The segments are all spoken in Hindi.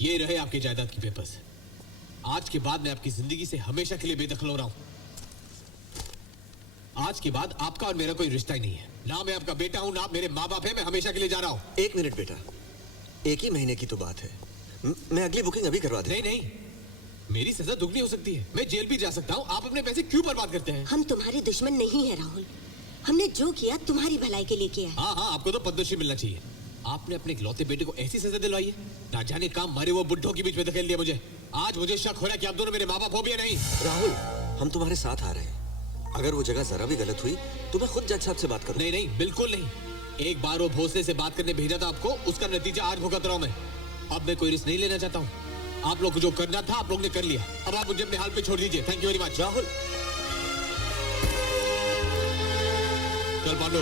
ये रहे आपके जायदाद की पेपर्स। आज के बाद मैं आपकी जिंदगी से हमेशा के लिए बेदखल हो रहा हूं। आज के बाद आपका और मेरा कोई रिश्ता ही नहीं है। ना मैं आपका बेटा हूं, ना आप मेरे माँ बाप है। मैं हमेशा के लिए जा रहा हूं। 1 मिनट बेटा, 1 ही महीने की तो बात है। मैं अगली बुकिंग अभी करवा दूं। नहीं, मेरी सजा दुगनी हो सकती है। मैं जेल भी जा सकता हूँ। आप अपने पैसे क्यों बर्बाद करते हैं? हम तुम्हारे दुश्मन नहीं है राहुल। हमने जो किया तुम्हारी भलाई के लिए किया है। हाँ, आपको तो पद्मश्री मिलना चाहिए। आपने अपने इकलौते बेटे को ऐसी सजा दिलवाई है। ना जाने काम मारे वो बुड्ढों के बीच में धकेल दिया मुझे। आज मुझे शक हो रहा है कि आप दोनों मेरे माँ बाप हो भी या नहीं। राहुल, हम तुम्हारे साथ आ रहे हैं। अगर वो जगह जरा भी गलत हुई तो मैं खुद जज साहब से बात करूं। नहीं, बिल्कुल नहीं। एक बार वो भोसले से बात करने भेजा था आपको, उसका नतीजा आज भुगत रहा हूं मैं। अब मैं कोई रिस्क नहीं लेना चाहता हूँ। आप लोग को जो करना था आप लोग ने कर लिया। अब आप मुझे अपने हाल पे छोड़ दीजिए। Thank you very much. Rahul, चल पांडु।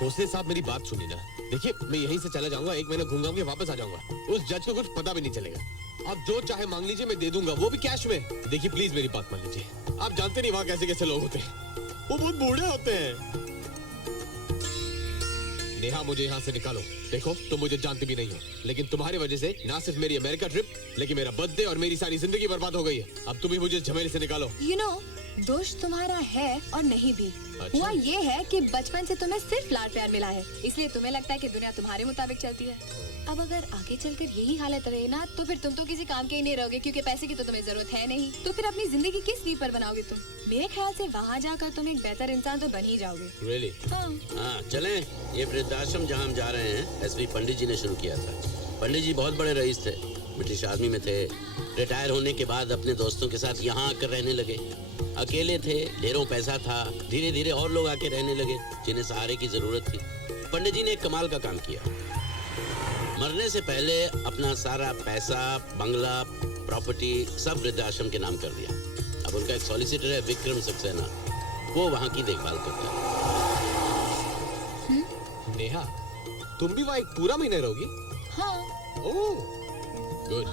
भोसले साहब मेरी बात सुनिए ना। देखिए, मैं यहीं से चला जाऊंगा, 1 महीना घूम के वापस आ जाऊंगा। उस जज को कुछ पता भी नहीं चलेगा। आप जो चाहे मांग लीजिए, मैं दे दूंगा, वो भी कैश में। देखिए प्लीज मेरी बात मान लीजिए। आप जानते नहीं वहां कैसे कैसे लोग होते हैं। वो बहुत बूढ़े होते हैं। नेहा, मुझे यहाँ से निकालो। देखो, तुम मुझे जानते भी नहीं हो, लेकिन तुम्हारी वजह से ना सिर्फ मेरी अमेरिका ट्रिप, लेकिन मेरा बर्थडे और मेरी सारी जिंदगी बर्बाद हो गई है। अब तुम ही मुझे झमेले से निकालो। You know, दोष तुम्हारा है और नहीं भी। अच्छा? हुआ ये है कि बचपन से तुम्हें सिर्फ लाड प्यार मिला है, इसलिए तुम्हें लगता है कि दुनिया तुम्हारे मुताबिक चलती है। अब अगर आगे चलकर यही हालत रहे ना, तो फिर तुम तो किसी काम के ही नहीं रहोगे, क्योंकि पैसे की तो तुम्हें जरूरत है नहीं। तो फिर अपनी जिंदगी किस लीड पर बनाओगे तुम? मेरे ख्याल से वहाँ जाकर तुम एक बेहतर इंसान तो बन ही जाओगे। Really? हाँ, चलें। ये वृद्धाश्रम जहाँ हम जा रहे हैं, एसवी पंडित जी ने शुरू किया था। पंडित जी बहुत बड़े रईस थे, ब्रिटिश आर्मी में थे। रिटायर होने के बाद अपने दोस्तों के साथ यहाँ आकर रहने लगे। अकेले थे, ढेरों पैसा था। धीरे धीरे और लोग आके रहने लगे जिन्हें सहारे की जरूरत थी। पंडित जी ने एक कमाल का काम किया। मरने से पहले अपना सारा पैसा, बंगला, प्रॉपर्टी सब वृद्धाश्रम के नाम कर दिया। अब उनका एक सॉलिसिटर है, विक्रम सक्सेना, वो वहाँ की देखभाल करता है। नेहा, तुम भी वहाँ एक पूरा महीना रहोगी? हाँ। ओह, गुड।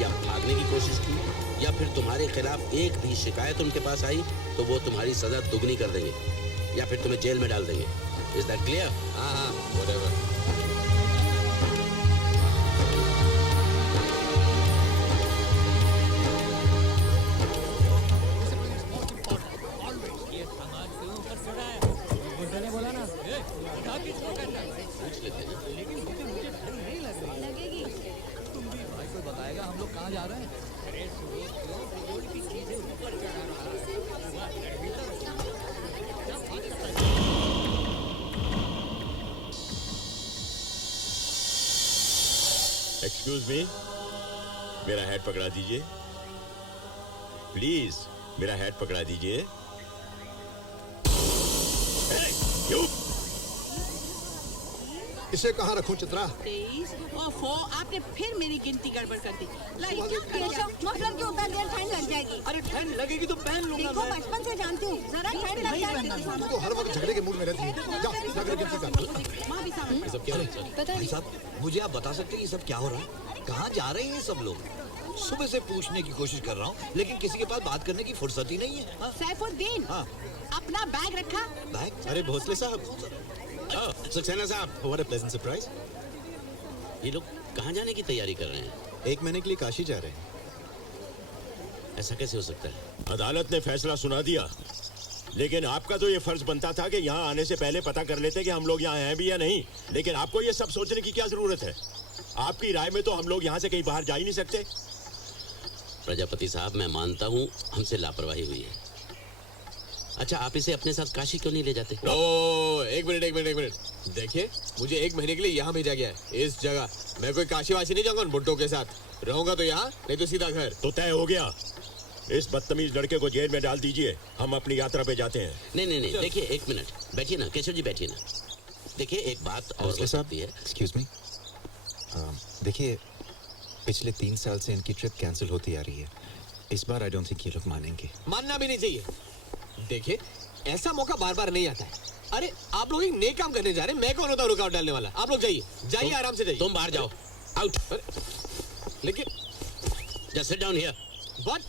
या भागने की कोशिश की, या फिर तुम्हारे खिलाफ एक भी शिकायत उनके पास आई तो वो तुम्हारी सजा दुगनी कर देंगे, या फिर तुम्हें जेल में डाल देंगे। Is that clear? हाँ, whatever. पूछ लेते हैं। एक्सक्यूज मी, मेरा हैट पकड़ा दीजिए प्लीज। मेरा हैट पकड़ा दीजिए। क्यों? इसे कहाँ रखूं चित्रा? 23 ओफो, आपने फिर मेरी गिनती गड़बड़ कर दी। लाई क्या कर केशव, मफलर क्यों उतार दिया? ठंड लग जाएगी। अरे ठंड लगेगी तो पहन लूंगा देखो, मैं। बचपन से जानती हूँ, जरा ठंड लग जाएगी। तू तो हर वक्त झगड़े के मूड में रहती है। जा, जाकर गिनती कर। वहाँ भी सामान सब क्या है? पता भाई नहीं। साहब, मुझे आप बता सकते हैं ये सब क्या हो रहा है? कहाँ जा रहे हैं ये सब लोग? सुबह से पूछने की कोशिश कर रहा हूँ, लेकिन किसी के पास बात करने की फुर्सत ही नहीं है। हाँ? सैफुद्दीन, हाँ। अपना बैग रखा? बैग? अरे भोसले साहब, सक्सेना साहब, व्हाट अ प्लेजेंट सरप्राइज। ये लोग कहाँ जाने की तैयारी कर रहे हैं? 1 महीने के लिए काशी जा रहे हैं। ऐसा कैसे हो सकता है? अदालत ने फैसला सुना दिया, लेकिन आपका तो ये फर्ज बनता था कि यहाँ आने से पहले पता कर लेते कि हम लोग यहाँ हैं भी या नहीं। लेकिन आपको ये सब सोचने की क्या जरूरत है? आपकी राय में तो हम लोग यहाँ से कहीं बाहर जा ही नहीं सकते। प्रजापति साहब, मैं मानता हूँ हमसे लापरवाही हुई है। अच्छा, आप इसे अपने साथ काशी क्यों नहीं ले जाते? ओ, एक मिनट। देखिए, मुझे 1 महीने के लिए यहाँ भेजा गया है, इस जगह। मैं कोई काशी वाशी नहीं जाऊंगा उन बुड्ढों के साथ। रहूंगा तो यहाँ, नहीं तो सीधा घर। तो तय हो गया, इस बदतमीज लड़के को जेल में डाल दीजिए। हम अपनी यात्रा पे जाते हैं। नहीं, देखिए 1 मिनट बैठिए ना, केशव जी बैठिए ना। देखिए, एक बात और हो सकती है। एक्सक्यूज मी, देखिए पिछले 3 साल से इनकी ट्रिप कैंसिल होती आ रही है। इस बार आई डोंट थिंक ये लोग मानेंगे। मानना भी नहीं चाहिए। देखिए, ऐसा मौका बार बार नहीं आता है। अरे आप लोग एक नए काम करने जा रहे हैं, मैं कौन होता हूँ रुकावट डालने वाला? आप लोग जाइए आराम से जाइए। तुम बाहर जाओ, आउट। लेकिन just sit down here. What?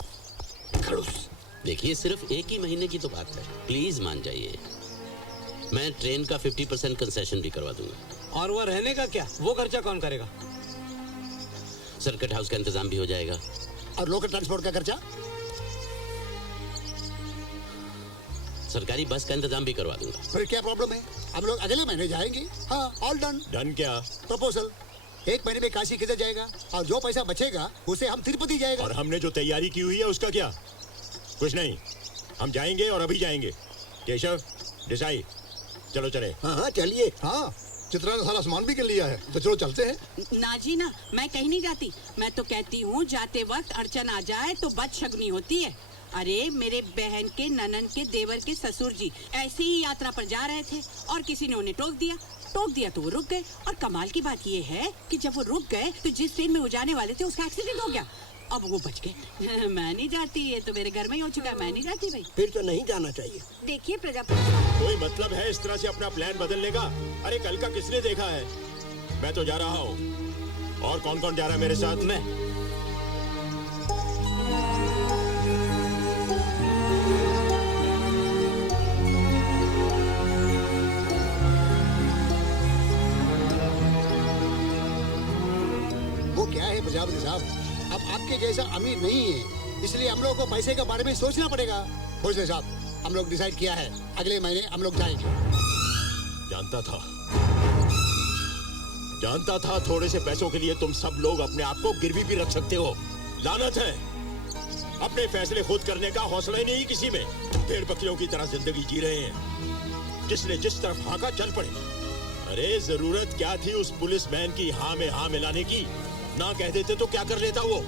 खड़ूस। देखिए, सिर्फ एक ही महीने की तो बात है, प्लीज मान जाइए। मैं ट्रेन का 50% कंसेशन भी करवा दूंगा। और वो रहने का क्या? वो खर्चा कौन करेगा? सर्किट हाउस का इंतजाम भी हो जाएगा। और लोकल ट्रांसपोर्ट का खर्चा? सरकारी बस का इंतजाम भी करवा दूंगा। फिर क्या प्रॉब्लम है? हम लोग अगले महीने जाएंगे। हाँ, ऑल डन। डन क्या? प्रपोजल 1 महीने में काशी किधर जाएगा और जो पैसा बचेगा उसे हम तिरुपति जाएगा। और हमने जो तैयारी की हुई है उसका क्या? कुछ नहीं, हम जाएंगे और अभी जाएंगे। केशव, देसाई, चलो चले। हाँ चलिए। हाँ, चित्रा ने सारा सामान भी कर लिया है, तो चलो चलते हैं। ना जी ना, मैं कहीं नहीं जाती। मैं तो कहती हूँ जाते वक्त अड़चन आ जाए तो बदशगुनी होती है। अरे मेरे बहन के ननन के देवर के ससुर जी ऐसे ही यात्रा पर जा रहे थे और किसी ने उन्हें टोक दिया तो वो रुक गए। और कमाल की बात ये है कि जब वो रुक गए तो जिस ट्रेन में वो जाने वाले थे उसका एक्सीडेंट हो गया। अब वो बच गए। मैं नहीं जाती, ये तो मेरे घर में ही हो चुका है। मैं नहीं जाती भाई। फिर तो नहीं जाना चाहिए। देखिए प्रजापति, कोई मतलब है इस तरह से अपना प्लान बदलने का? अरे कल का किसने देखा है? मैं तो जा रहा हूँ। और कौन कौन जा रहा है मेरे साथ? मैं। वो क्या है प्रजापति साहब, अब आपके जैसा अमीर नहीं है, इसलिए हम लोगों को पैसे के बारे में सोचना पड़ेगा। भोसले साहब, हम लोग डिसाइड किया है, अगले महीने हम लोग जाएंगे। जानता था थोड़े से पैसों के लिए तुम सब लोग अपने आप को गिरवी भी रख सकते हो। लानत है, अपने फैसले खुद करने का हौसला ही नहीं किसी में। भेड़ बकरियों की तरह जिंदगी जी रहे हैं, जिसने जिस तरफ हाँका चल पड़े। अरे जरूरत क्या थी उस पुलिसमैन की हाँ में हाँ मिलाने की? ना कह देते तो क्या कर लेता वो?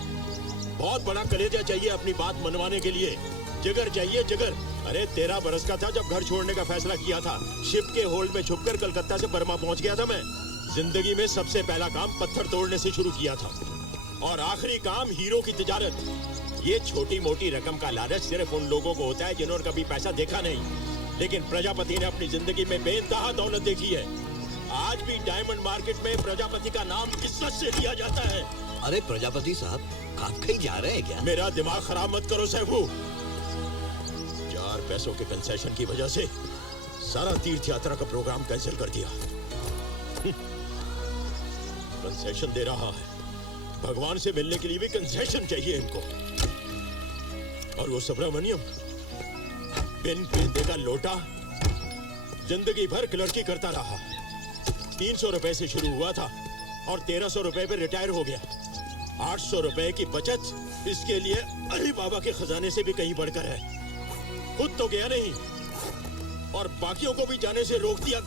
बहुत बड़ा कलेजा चाहिए अपनी बात मनवाने के लिए, जिगर चाहिए, जिगर। अरे 13 बरस का था जब घर छोड़ने का फैसला किया था। शिप के होल्ड में छुपकर कलकत्ता से बर्मा पहुंच गया था मैं। जिंदगी में सबसे पहला काम पत्थर तोड़ने से शुरू किया था और आखिरी काम हीरो की तिजारत। ये छोटी मोटी रकम का लालच सिर्फ उन लोगों को होता है जिन्होंने कभी पैसा देखा नहीं। लेकिन प्रजापति ने अपनी जिंदगी में बेइंतहा दौलत देखी है। आज भी डायमंड मार्केट में प्रजापति का नाम इज्जत से लिया जाता है। अरे प्रजापति साहब, आप कहीं जा रहे हैं क्या? मेरा दिमाग खराब मत करो सहबू। 4 पैसों के कंसेशन की वजह से सारा तीर्थ यात्रा का प्रोग्राम कैंसिल कर दिया। कंसेशन दे रहा है, भगवान से मिलने के लिए भी कंसेशन चाहिए इनको। और वो सुब्रमण्यम बिन पेंदे का लोटा जिंदगी भर क्लर्की करता रहा। 300 रुपए से शुरू हुआ था और 1300 रुपए पे रिटायर हो गया। 800 रुपए की बचत इसके लिए अली बाबा के खजाने से भी कहीं बढ़कर है। खुद तो गया नहीं और बाकियों को भी जाने से रोक दिया।